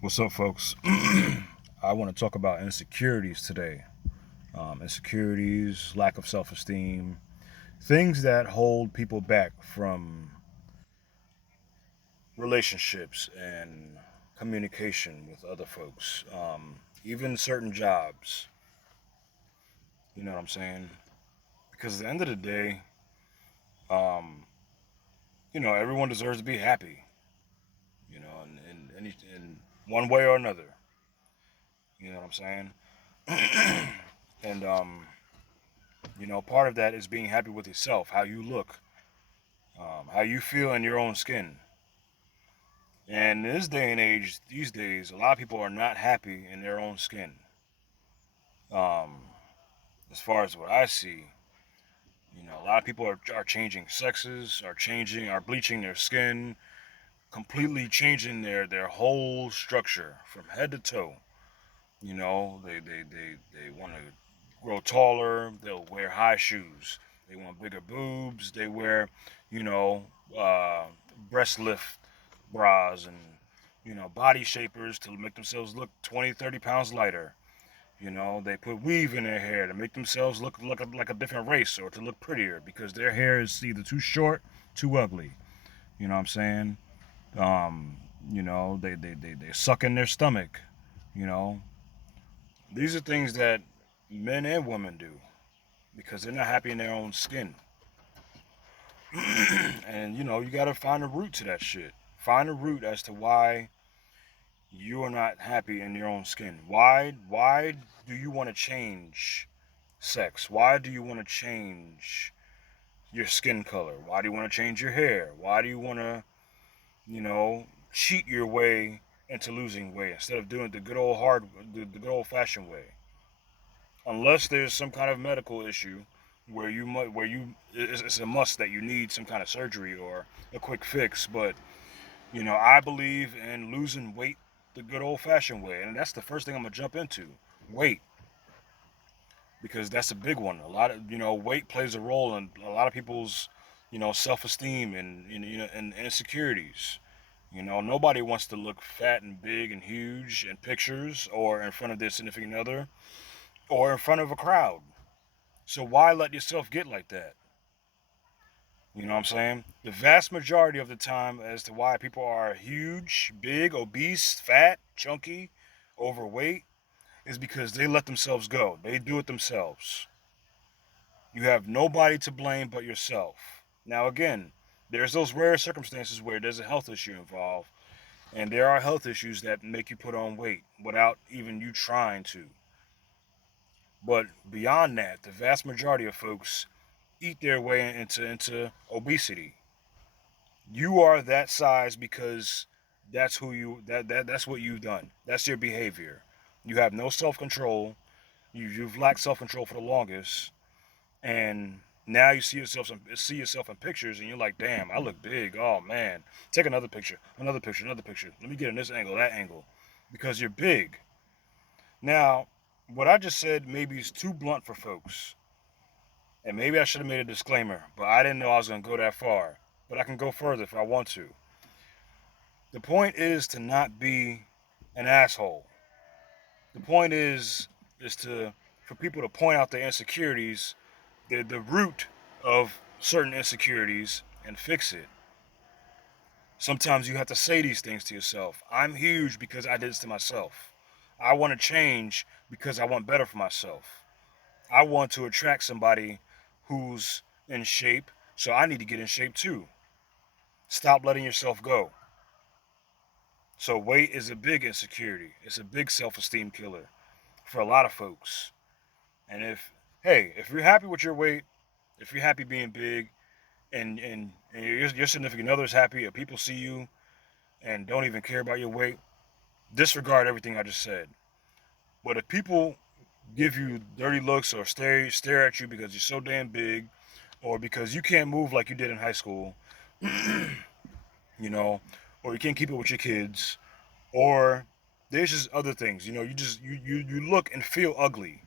What's up, folks? I want to talk about insecurities today. Insecurities, lack of self esteem, things that hold people back from relationships and communication with other folks, even certain jobs. You know what I'm saying? Because at the end of the day, um, everyone deserves to be happy, in one way or another. You know what I'm saying? and, part of that is being happy with yourself, how you look, how you feel in your own skin. And in this day and age, these days, a lot of people are not happy in their own skin. Um, as far as what I see, a lot of people are changing sexes, are bleaching their skin, completely changing their whole structure from head to toe. They want to grow taller. They'll wear high shoes. They want bigger boobs. They wear, you know, uh, breast lift bras and, body shapers to make themselves look 20, 30 pounds lighter. They put weave in their hair to make themselves look like a different race or to look prettier because their hair is either too short, too ugly. You know what I'm saying? Um, they suck in their stomach. You know, these are things that men and women do because they're not happy in their own skin. And you got to find a root to that shit. Find a root as to why you are not happy in your own skin. Why do you want to change sex? Why do you want to change your skin color? Why do you want to change your hair? Why do you want to, cheat your way into losing weight instead of doing the good old fashioned way? Unless there's some kind of medical issue it's a must that you need some kind of surgery or a quick fix. But I believe in losing weight the good old fashioned way, and that's the first thing I'm gonna jump into. Weight, because that's a big one. A lot of weight plays a role in a lot of people's self esteem and insecurities. Nobody wants to look fat and big and huge in pictures or in front of their significant other or in front of a crowd. So why let yourself get like that? You know what I'm saying? The vast majority of the time as to why people are huge, big, obese, fat, chunky, overweight is because they let themselves go. They do it themselves. You have nobody to blame but yourself. Now, again, there's those rare circumstances where there's a health issue involved, and there are health issues that make you put on weight without even you trying to. But beyond that, the vast majority of folks eat their way into obesity. You are that size because that's what you've done. That's your behavior. You have no self-control. You've lacked self-control for the longest, and now you see yourself in pictures, and you're like, damn, I look big. Oh man, take another picture, another picture, another picture. Let me get in this angle, that angle, because you're big. Now, what I just said maybe is too blunt for folks, and maybe I should have made a disclaimer, but I didn't know I was gonna go that far. But I can go further if I want to. The point is to not be an asshole. The point is to for people to point out their insecurities, the root of certain insecurities, and fix it. Sometimes you have to say these things to yourself. I'm huge because I did this to myself. I want to change because I want better for myself. I want to attract somebody who's in shape, so I need to get in shape too. Stop letting yourself go. So weight is a big insecurity. It's a big self-esteem killer for a lot of folks. And if you're happy with your weight, if you're happy being big, and your significant other is happy, or people see you and don't even care about your weight, disregard everything I just said. But if people give you dirty looks or stare at you because you're so damn big, or because you can't move like you did in high school, you know, or you can't keep it with your kids, or there's just other things. You look and feel ugly.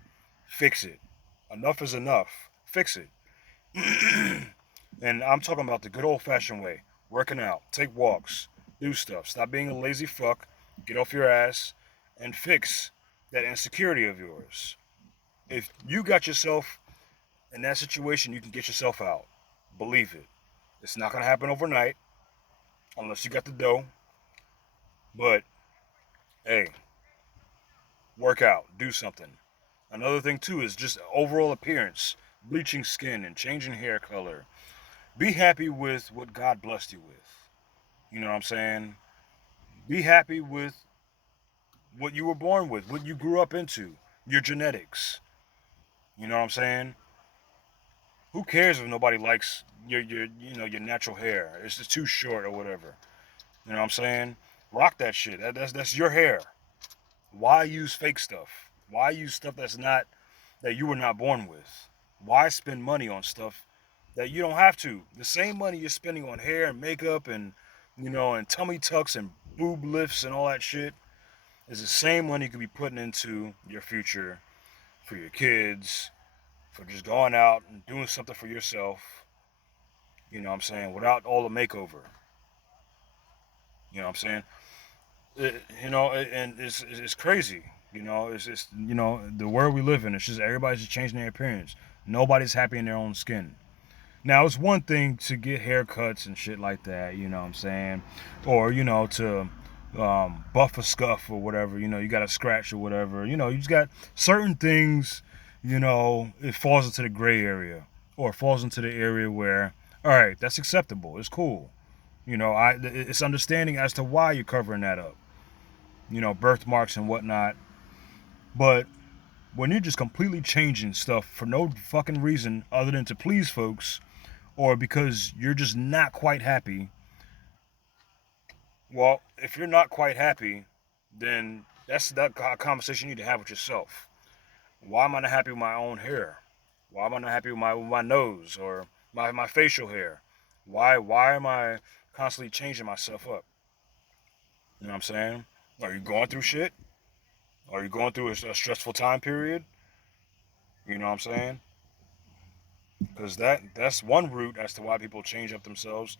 Fix it. Enough is enough. Fix it. And I'm talking about the good old fashioned way. Working out, take walks, do stuff. Stop being a lazy fuck Get off your ass and fix that insecurity of yours. If you got yourself in that situation, you can get yourself out. Believe it. It's not going to happen overnight unless you got the dough. But hey, work out, do something. Another thing too is just overall appearance, bleaching skin and changing hair color. Be happy with what God blessed you with. You know what I'm saying? Be happy with what you were born with, what you grew up into, your genetics. You know what I'm saying? Who cares if nobody likes your natural hair? It's just too short or whatever. You know what I'm saying? Rock that shit. That's your hair. Why use fake stuff? Why use stuff that you were not born with? Why spend money on stuff that you don't have to? The same money you're spending on hair and makeup and and tummy tucks and boob lifts and all that shit is the same money you could be putting into your future for your kids, for just going out and doing something for yourself, you know what I'm saying, without all the makeover. You know what I'm saying? And it's crazy. It's just the world we live in. It's just everybody's just changing their appearance. Nobody's happy in their own skin. Now it's one thing to get haircuts and shit like that. You know what I'm saying, or to buff a scuff or whatever. You got a scratch or whatever. You just got certain things. It falls into the gray area, or it falls into the area where, all right, that's acceptable. It's cool. It's understanding as to why you're covering that up. Birthmarks and whatnot. But when you're just completely changing stuff for no fucking reason other than to please folks, or because you're just not quite happy, well, if you're not quite happy, then that's that conversation you need to have with yourself. Why am I not happy with my own hair? Why am I not happy with my nose or my facial hair? Why am I constantly changing myself up? You know what I'm saying? Are you going through shit? Are you going through a stressful time period? You know what I'm saying? Because that's one route as to why people change up themselves.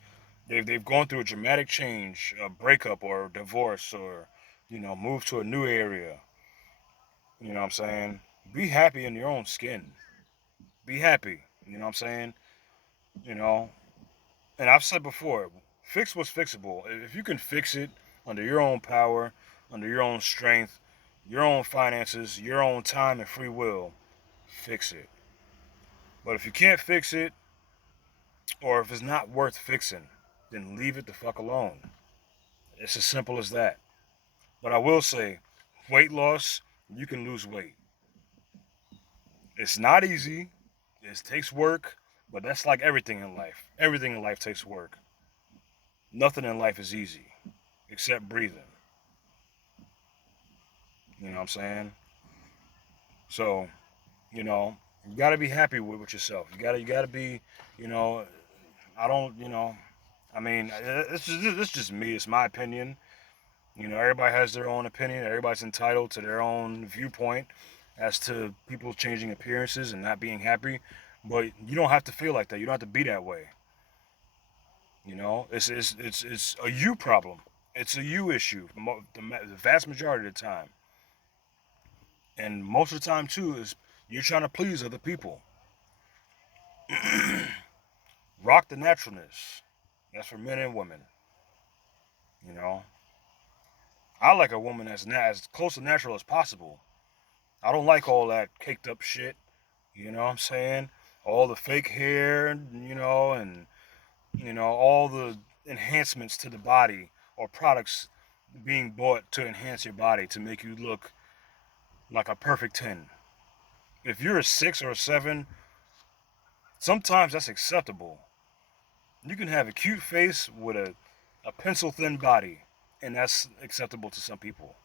They've gone through a dramatic change, a breakup or a divorce, or move to a new area. You know what I'm saying? Be happy in your own skin. Be happy. You know what I'm saying? You know, and I've said before, fix what's fixable. If you can fix it under your own power, under your own strength, your own finances, your own time and free will, fix it. But if you can't fix it, or if it's not worth fixing, then leave it the fuck alone. It's as simple as that. But I will say, weight loss, you can lose weight. It's not easy. It takes work, but that's like everything in life. Everything in life takes work. Nothing in life is easy, except breathing. You know what I'm saying? So, you gotta be happy with yourself. You gotta be, you know, I don't, I mean, it's just me. It's my opinion. Everybody has their own opinion. Everybody's entitled to their own viewpoint as to people changing appearances and not being happy. But you don't have to feel like that. You don't have to be that way. It's a you problem. It's a you issue the vast majority of the time. And most of the time too is you're trying to please other people. Rock the naturalness. That's for men and women. You know, I like a woman that's as close to natural as possible. I don't like all that caked up shit. You know what I'm saying? All the fake hair, and all the enhancements to the body or products being bought to enhance your body to make you look like a perfect 10. If you're a 6 or a 7, sometimes that's acceptable. You can have a cute face with a pencil thin body, and that's acceptable to some people.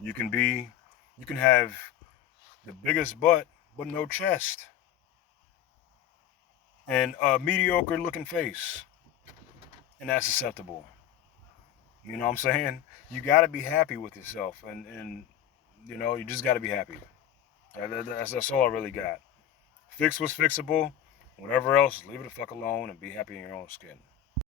You can be, you can have the biggest butt but no chest, and a mediocre looking face, and that's acceptable. You know what I'm saying? You got to be happy with yourself, and you just got to be happy. That's all I really got. Fix what's fixable. Whatever else, leave it the fuck alone and be happy in your own skin.